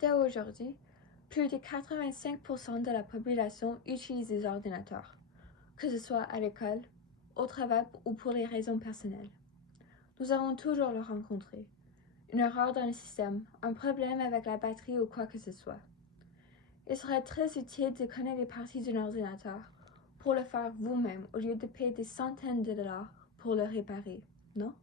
Dès aujourd'hui, plus de 85% de la population utilise des ordinateurs, que ce soit à l'école, au travail ou pour les raisons personnelles. Nous avons toujours le rencontré. Une erreur dans le système, un problème avec la batterie ou quoi que ce soit. Il serait très utile de connaître les parties d'un ordinateur pour le faire vous-même au lieu de payer des centaines de dollars pour le réparer, non?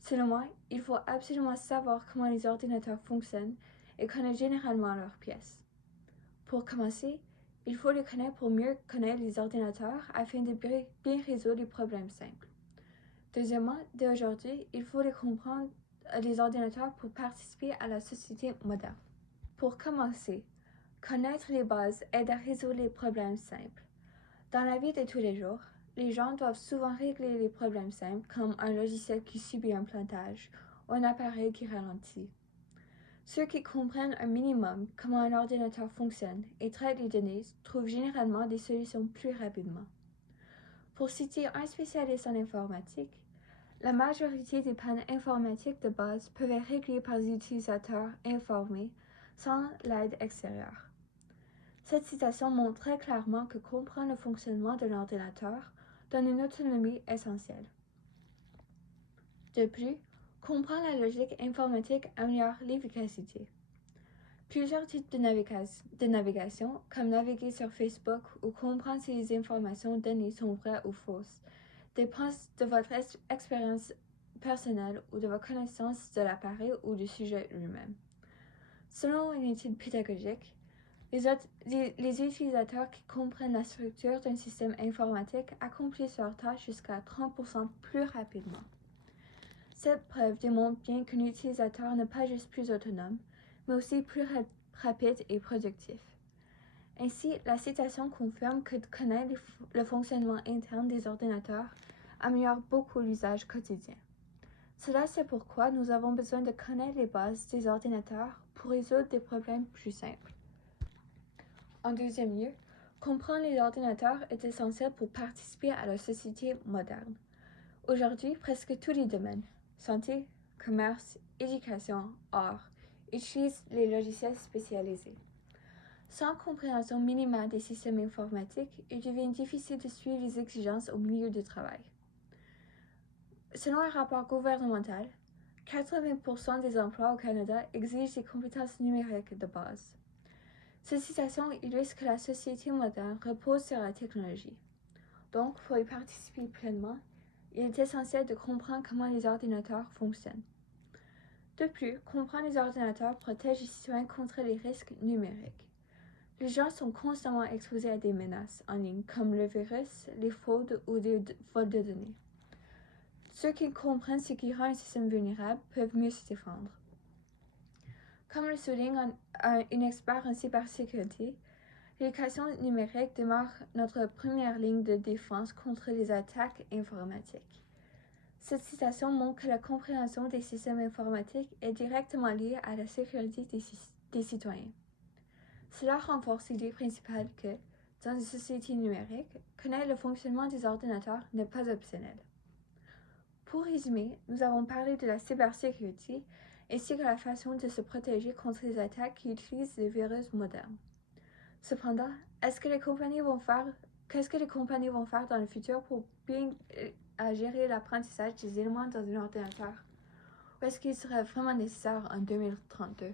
Selon moi, il faut absolument savoir comment les ordinateurs fonctionnent et connaître généralement leurs pièces. Pour commencer, il faut les connaître pour mieux connaître les ordinateurs afin de bien résoudre les problèmes simples. Deuxièmement, dès aujourd'hui, il faut les comprendre les ordinateurs pour participer à la société moderne. Pour commencer, connaître les bases aide à résoudre les problèmes simples. Dans la vie de tous les jours, les gens doivent souvent régler les problèmes simples comme un logiciel qui subit un plantage ou un appareil qui ralentit. Ceux qui comprennent un minimum comment un ordinateur fonctionne et traitent les données trouvent généralement des solutions plus rapidement. Pour citer un spécialiste en informatique, la majorité des pannes informatiques de base peuvent être réglées par des utilisateurs informés sans l'aide extérieure. Cette citation montre très clairement que comprendre le fonctionnement de l'ordinateur donne une autonomie essentielle. De plus, comprendre la logique informatique améliore l'efficacité. Plusieurs types de navigation, comme naviguer sur Facebook ou comprendre si les informations données sont vraies ou fausses, dépendent de votre expérience personnelle ou de votre connaissance de l'appareil ou du sujet lui-même. Selon une étude pédagogique, les utilisateurs qui comprennent la structure d'un système informatique accomplissent leurs tâches jusqu'à 30% plus rapidement. Cette preuve démontre bien qu'un utilisateur n'est pas juste plus autonome, mais aussi plus rapide et productif. Ainsi, la citation confirme que connaître le fonctionnement interne des ordinateurs améliore beaucoup l'usage quotidien. Cela, c'est pourquoi nous avons besoin de connaître les bases des ordinateurs pour résoudre des problèmes plus simples. En deuxième lieu, comprendre les ordinateurs est essentiel pour participer à la société moderne. Aujourd'hui, presque tous les domaines, santé, commerce, éducation, art, utilisent les logiciels spécialisés. Sans compréhension minimale des systèmes informatiques, il devient difficile de suivre les exigences au milieu du travail. Selon un rapport gouvernemental, 80% des emplois au Canada exigent des compétences numériques de base. Cette citation illustre que la société moderne repose sur la technologie. Donc, pour y participer pleinement, il est essentiel de comprendre comment les ordinateurs fonctionnent. De plus, comprendre les ordinateurs protège les citoyens contre les risques numériques. Les gens sont constamment exposés à des menaces en ligne comme le virus, les fraudes ou des vols de données. Ceux qui comprennent ce qui rend un système vulnérable peuvent mieux se défendre. Comme le souligne un expert en cybersécurité, l'éducation numérique demeure notre première ligne de défense contre les attaques informatiques. Cette citation montre que la compréhension des systèmes informatiques est directement liée à la sécurité des citoyens. Cela renforce l'idée principale que, dans une société numérique, connaître le fonctionnement des ordinateurs n'est pas optionnel. Pour résumer, nous avons parlé de la cybersécurité ainsi que la façon de se protéger contre les attaques qui utilisent les virus modernes. Cependant, qu'est-ce que les compagnies vont faire dans le futur pour bien gérer l'apprentissage des éléments dans un ordinateur? Ou est-ce qu'il serait vraiment nécessaire en 2032?